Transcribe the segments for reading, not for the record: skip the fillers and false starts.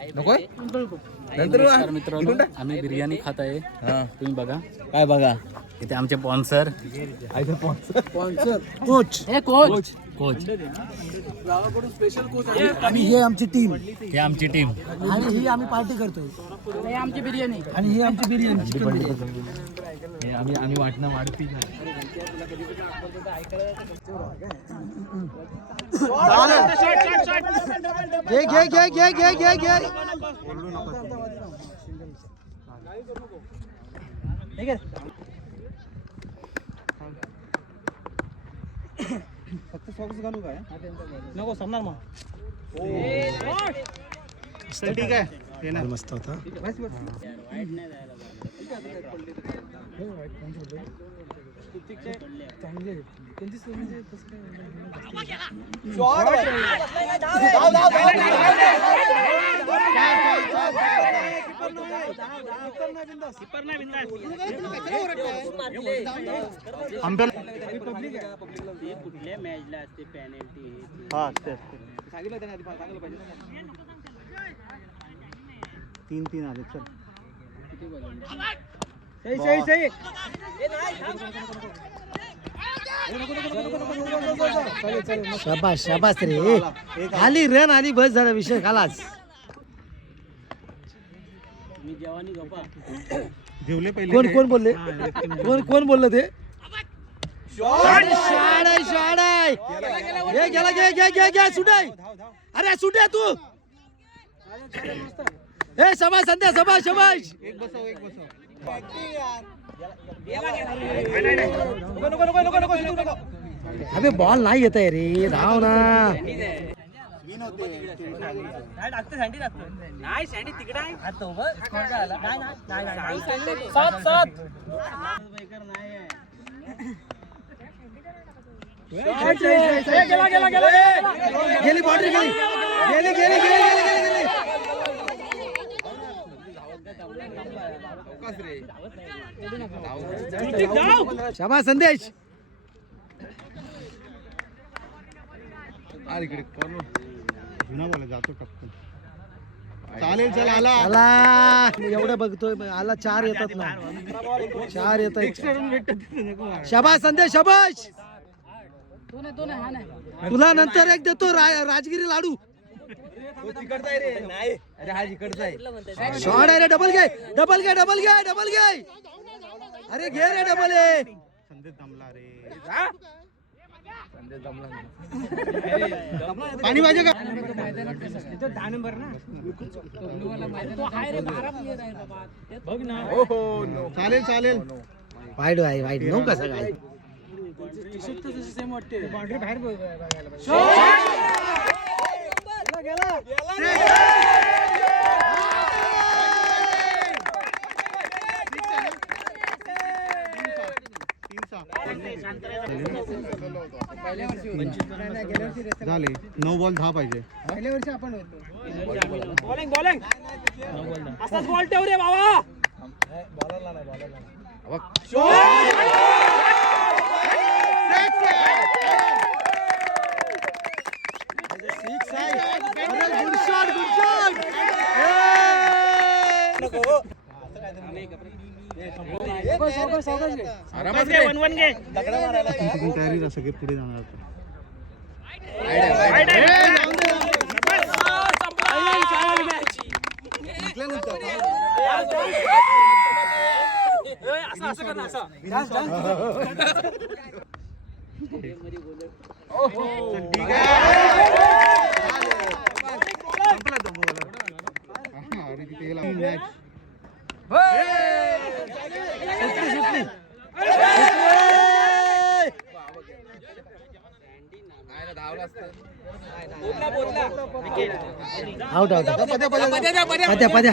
नको नमस्कार मित्रांनो, आम्ही बिर्याणी खात आहे. तुम्ही बघा काय बघा इथे आमचे स्पॉन्सर कोच कोच कोच आणि हे आमची टीम हे आमची टीम आणि ही आम्ही पार्टी करतोय. हे आमची बिर्याणी आणि ही आमची बिर्याणी चिकन बिर्याणी. आम्ही वाटणं वाढती घे घे घे घे घे घे घे फक्त सॉक्स घालू काय नको समणार मग. ठीक आहे मस्त होता. कुठल्या मॅचला असते पेनल्टी सांगितलं त्यांना आधी सांगितलं पाहिजे 3-3 आले चल सही सही शाबास शाबास रे. आली रन आली बस झाला विषय खालाच. मी जेवानी गप्पा जेवले पहिले कोण कोण बोलले कोण बोललं ते शाळाय शाळाय घे गेला घे घे घे घे सुटाय. अरे सुटे तू. ए शबाश संध्या शबाश शबाश. एक बसव अबे बॉल नाही येत आहे रे. धाव ना. नाही सँडी तिकडे आहे. गेली बाउंड्री गेली गेली गेली गेली गेली गेली. शाबास संदेश. इकडे जुना बोला जातो टपकन चालेल चल आला आला एवढं बघतोय आला. 4 येतात ना 4 येत आहेत. शाबास संदेश शाबाश. तुला नंतर एक देतो राजगिरी लाडू. शॉट आहे रे. डबल घे डबल घे डबल घे डबल घे. अरे घे रे डबल आहे. संदेश दमला रे. पाणी पाहिजे का चालेल चालेल वाईट आहे वाईट नो कसं काय. झाले 9 बॉल 10 पाहिजे. पहिल्या वर्षी आपण बॉलिंग बॉलिंग असाच बॉल ठेव रे बाबा. Good shot good shot. तयारी सगळे पुढे जाणार. Out out. पद्या पद्या पद्या.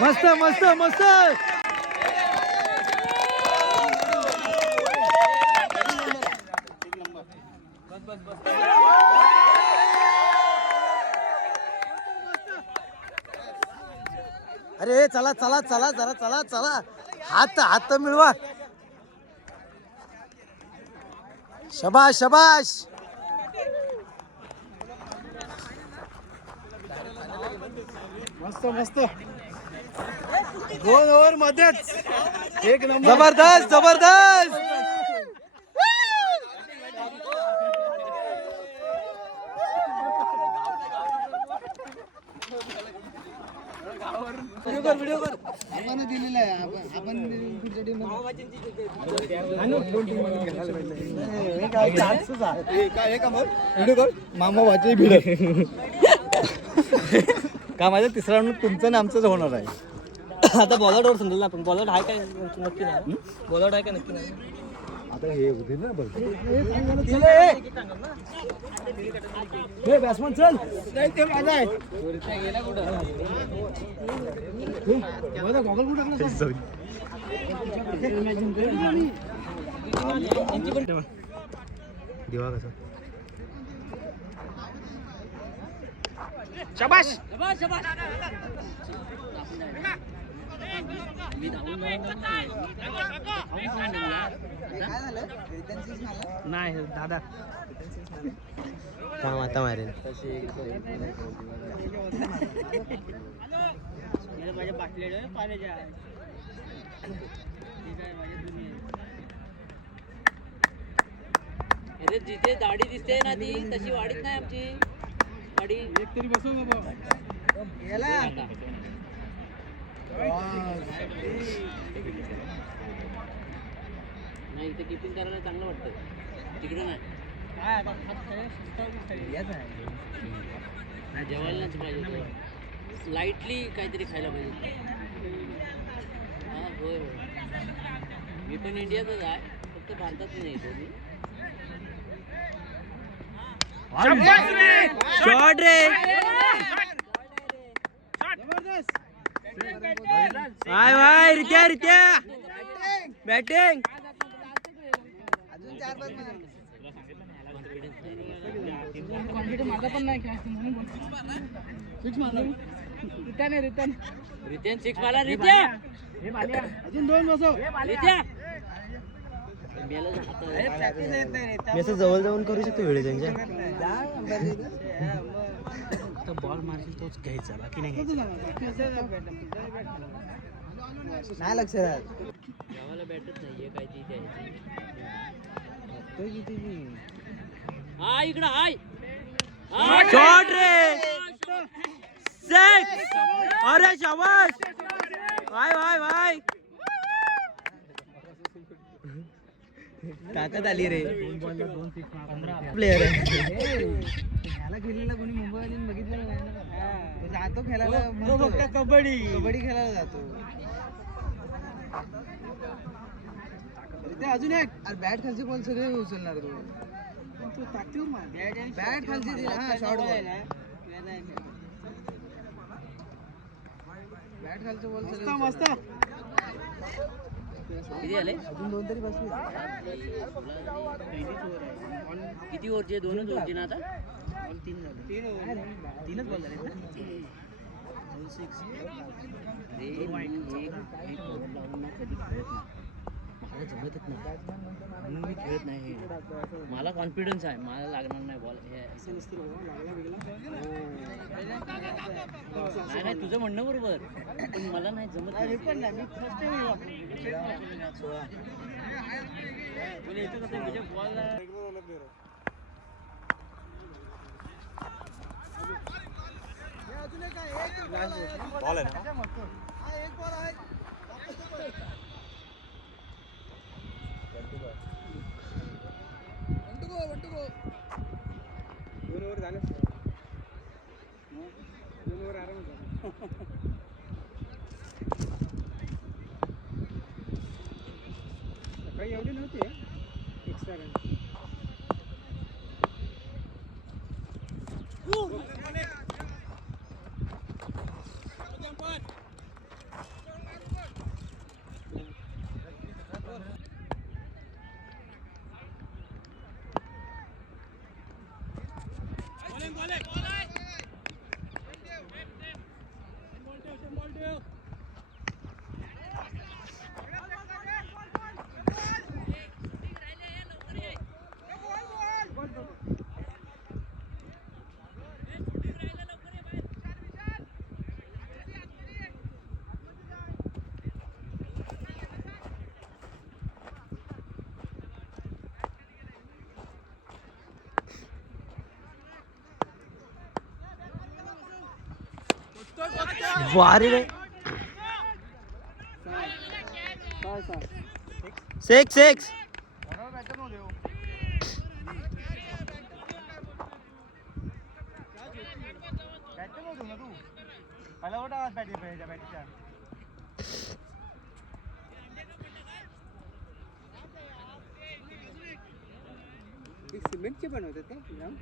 मस्त मस्त मस्त. अरे चला चला चला जरा चला चला हात हात मिळवा. शबाश शबाश. मस्त मस्त 2 ओव्हर मध्येच एक नंबर. जबरदस्त जबरदस्त. व्हिडिओ कर. आपण दिलेला आहे आपण पुढच्या टीम व्हिडिओ कर. मामा वाचे भिड का माझ्या तिसरा राऊंड तुमचं आणि आमचंच होणार आहे. आता बॉलरवर समजेल ना आपण. बॉलर आहे काय नक्की नाही. बॉलर आहे का नक्की नाही. आता हे होते ना बघ. हे बॅट्समन चल. ते माझा आहे. माझा गॉगल कुठे टाकला? दिवा कसा शबाश. नाही दादा थांब आता मारेन. माझ्या बाटल्या पाण्याच्या अरे जिथे दाढी दिसते ना ती तशी वाढीत नाही आमची दाढी. एक तरी बसव बाबा. नाही इथे किपिंग करायला चांगलं वाटतं तिकडे नाही. जेवायलाच पाहिजे लाईटली काहीतरी खायला पाहिजे. हा होय होय मी पण इंडियातच आहे फक्त भारतात नाही येतो मी. शॉट रे. बाय बाय रित्या रित्या. बॅटिंग. रित्यान सिक्स मारला. रित्या अजून 2 बसव. रित्या मी असं जवळ जाऊन करू शकतो व्हिडिओ त्यांच्या. बॉल मारशील तोच घ्यायचा बाकी नाही. नाही लक्ष राहत. गावाला बॅटच नाहीये काय ती द्यायची. हा इकडं हाय. शॉट रे. सिक्स. अरे शाबाश. Y Y Y. ताकद आली रे. प्लेअर आहे. ह्याला खेळलेला कोणी मुंबईत बघितलं नाही ना. जातो खेळायला फक्त कबड्डी खेळायला जातो. ते अजून एक. अरे बॅट खालची बॉल सगळे उचलणार तू ताकदीवर मार. बॅट खालची दिला. हा शॉर्ट बॉल. बॅट खालची बॉल सगळे मस्त. किती आले अजून 2 तरी बसले. किती ओव्हरचे 2च ओव्हरचे ना आता. 3च बॉल झाले. मला जमतच नाही म्हणून मी खेळत नाही. मला कॉन्फिडन्स आहे मला लागणार नाही बॉल. नाही नाही तुझं म्हणणं बरोबर पण मला नाही जमत. बॉल आहे ना. काही एवढी नव्हती एक्स्ट्रा रन. वारी रे 6 सिमेंटचे बनवतात का ग्राउंड?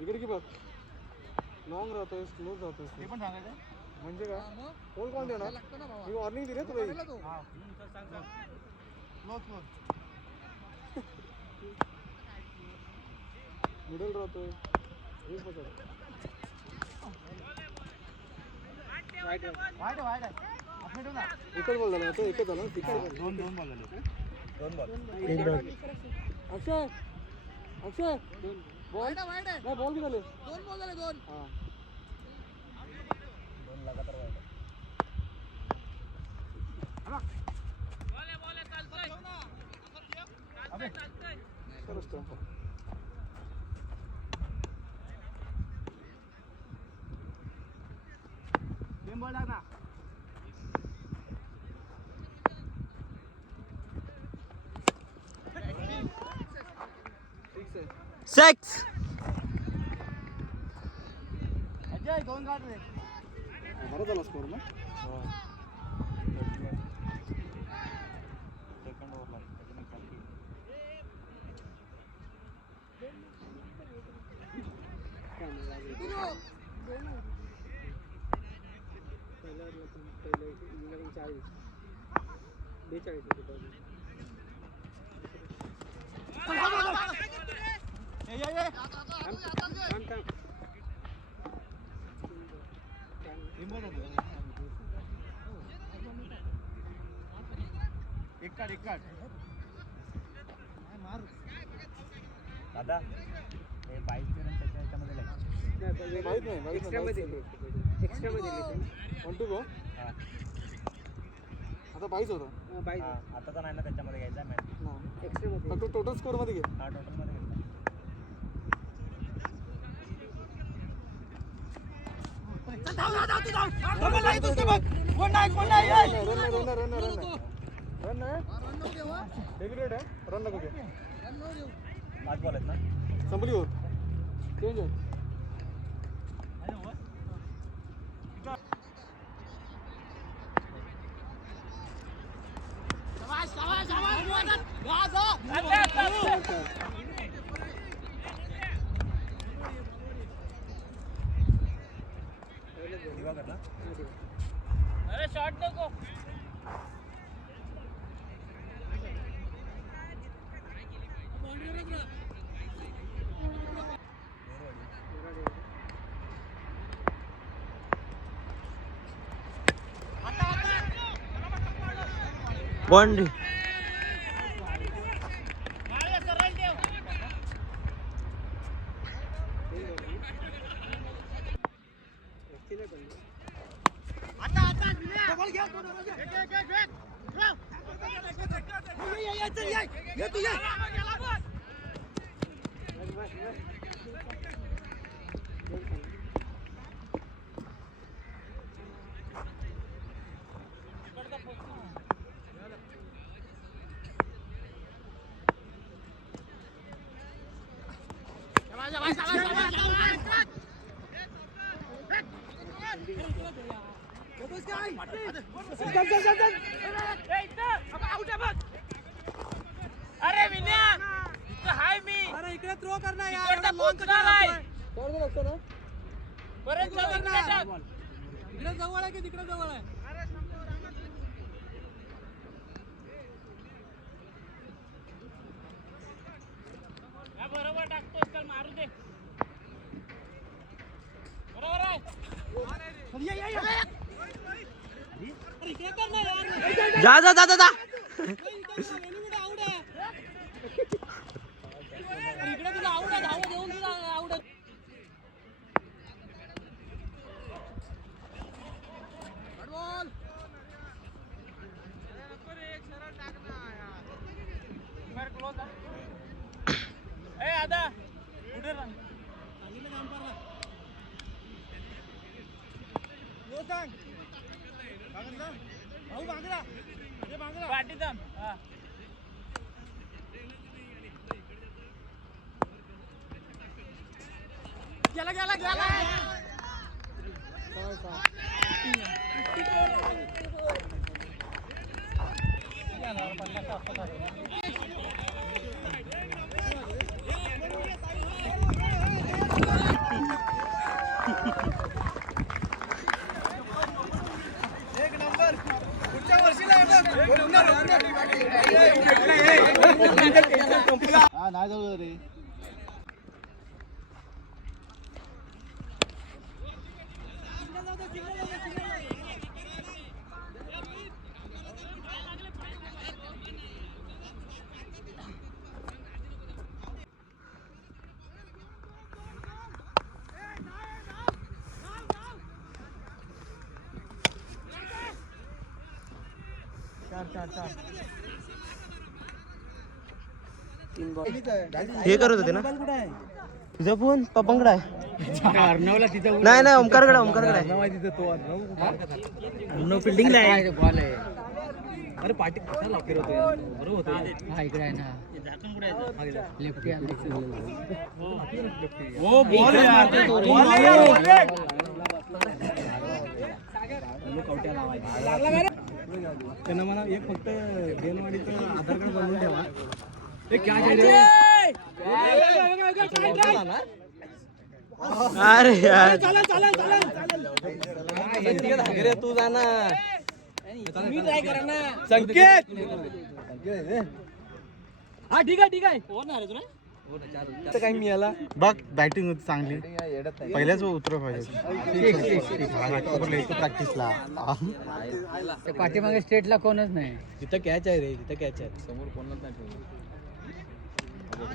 इकडे की बघ लॉंग राहतोय स्लोच राहतोय ते पण सांगायचं म्हणजे काय कोण कोण देणार मी वॉर्निंग दिली तुला मिडल राहतोय एकच बॉल झाला तो एकच झाला दोन बॉल झाले अक्षय अक्षय बॉल नाही बॉल किती झाले दोन बॉल झाले दोन लगातार बॉल लागना 6 अजय दोन काढ रे बरं झाला स्कोर ना सेकंड ओव्हरला एक काढ दादा हे 22 रन त्याच्या ह्याच्यामध्ये माहित नाही एक्स्ट्रा मध्ये 1 टू गो आता 22 होता 22 आता तर नाही ना त्याच्यामध्ये घ्यायचा मॅच एक्स्ट्रा मध्ये फक्त टोटल स्कोर मध्ये घे हा टोटल मध्ये घे रन नको घे 5 बॉल आहेत ना संपली होत चेंज होत अरे शॉट नको बाउंड्री अरे विन्या इथं हाय मी अरे इकडे थ्रो करणार यार इकडे पोहोचणार आहे परत इकडे जवळ आहे की तिकडे जवळ आहे बरोबर टाकतोस तर मारू दे बरोबर आहे इकडे कर ना यार जा जा जा जा जा. हे करत होते ना तुझा फोन पप्पांकडे आहे. नाही नाही ओमकारकडे ओमकारकडे फिल्डिंगला आहे. अरे पाठी बरोबर होतो. हा इकडे आहे ना लेफ्टी त्यांना मला एक फक्त बेलवाडीचं आधार कार्ड बनवून ठेवा. अरे यार तू जाना संकेत. हा ठीक आहे ठीक आहे. काही मिळाला बघ बॅटिंग होती चांगली पहिल्याच उतरव पाहिजे प्रॅक्टिसला. पाठीमागे स्टेटला कोणच नाही. तिथं कॅच आहे रे, तिथं कॅच आहे. समोर कोणच नाही ठेवलं.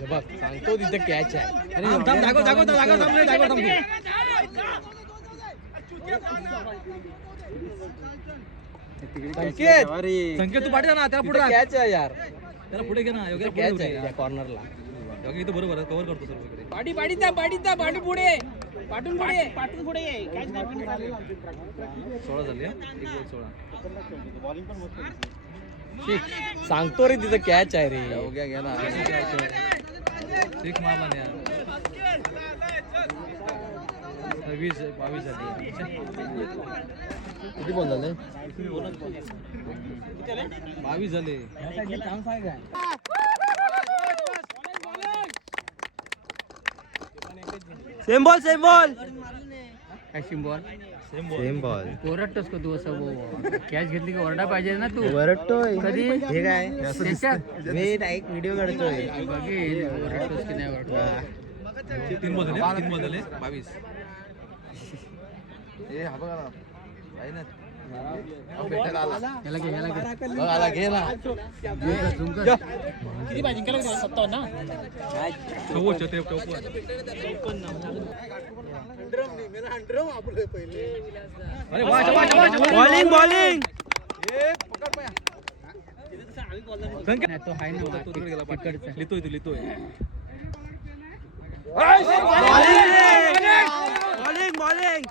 बघ सांगतो तिथं कॅच आहे. संकेत तू पाठी जा ना, त्याला पुढे कॅच आहे यार. त्याला पुढे घे ना. योग्य कॅच आहे या कॉर्नरला. योग्य इथं बरोबर आहे, कव्हर करतो सर्व. पाठी पाठी जा पाठी पुढे पाठून पुढे कॅच नाही. 16 झाली. 16 सांगतो रे तिथं कॅच आहे रे. घ्या ना. 6 मारला नाही यार. 22 झाली. किती बॉल झाले? 22 झाले. Same ball same ball same ball. ओरडतोस का तू असं कॅच घेतली की ओरडा पाहिजे ना तू. वरटतोय कधी हे काय त्याच्यात वेट एक व्हिडिओ काढतोय. बघेल ओरडतोस की नाही ओरडतो. 3 बॉल झाले. 22. याला घे याला घे. आला घे ना. किती पाहिजे केलं 57 ना. अरे बॉलिंग बॉलिंग नाही, तो आहे ना तिकडचा. लिहितोय तू लिहितोय. बॉलिंग बॉलिंग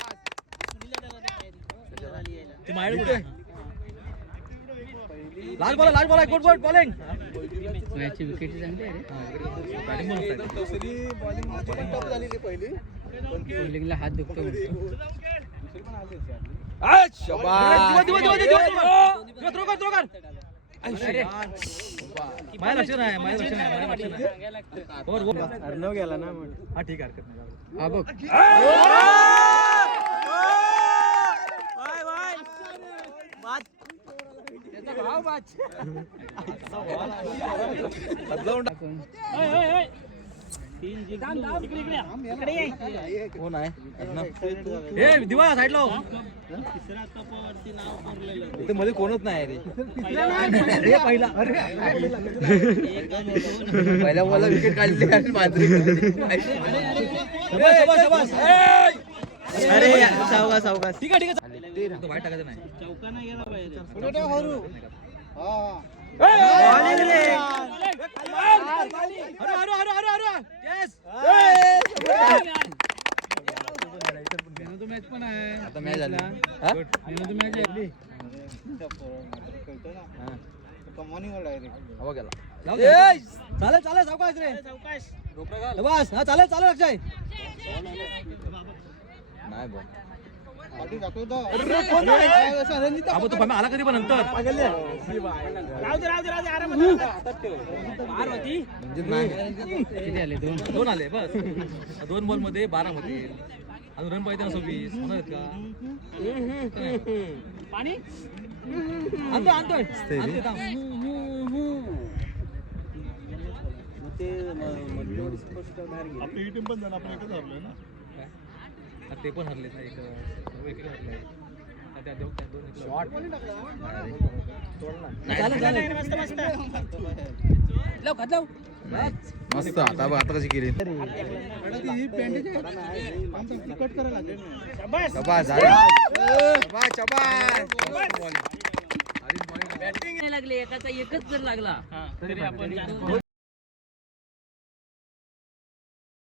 ते माझ्याकडे कुठे आहे? लाल बॉल आहे. Good bowling. मॅचची विकेट चांगली आहे रे. बॅटिंग पण बॉलिंगला हात दुखतो म्हणतो. माझ्या लक्ष नाही. अर्णव गेला ना. हा ठीक आहे, हरकत नाही. हा बघ कोण आहे दिवा साईडला हो. इथे मध्ये कोणच नाही रे पहिल्या बॉलला विकेट काढली आणि मांजरी अरे सावकाश सावकाश ठीक आहे बाहेर टाकायचं नाही आता मॅच झाली हवा गेला चालेल चालेल सावकाश रे बस हा चालेल चालेल अक्षय नाही बॉल तो फम्या आला कधी पण नंतर म्हणजे नाही दोन आले बस 2 बॉल मध्ये 12 मध्ये अजून रन पाहिजे 26 होणार आहेत का पाणी आणतोय ते पण हरले मस्त आता बघ आता कशी केली लागले एकाचा एकच जर लागला तरी आपण